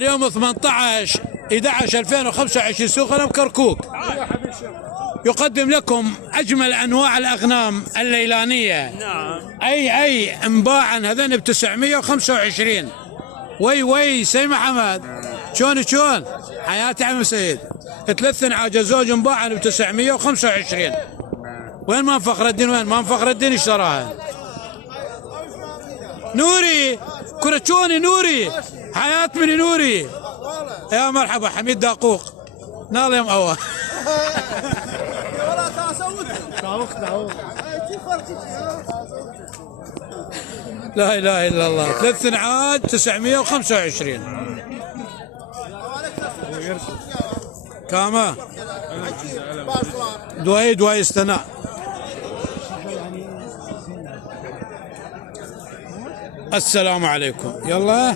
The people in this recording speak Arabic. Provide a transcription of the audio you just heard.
اليوم 18/11/2025 سوق غنم كركوك يقدم لكم اجمل انواع الاغنام الليلانيه. نعم. اي انباعا هذين ب 925. وي سي محمد شلون حياتي عم سيد. 3 عاجة زوج انباعا ب 925. وين مان فخر الدين؟ وين مان فخر الدين اشتراها؟ نوري كرتشوني نوري حياة مني نوري. يا مرحبا حميد داقوق نال يا مقوى. لا اله الا الله. 3 عاد 925 كاما دواي استناء. السلام عليكم. يلا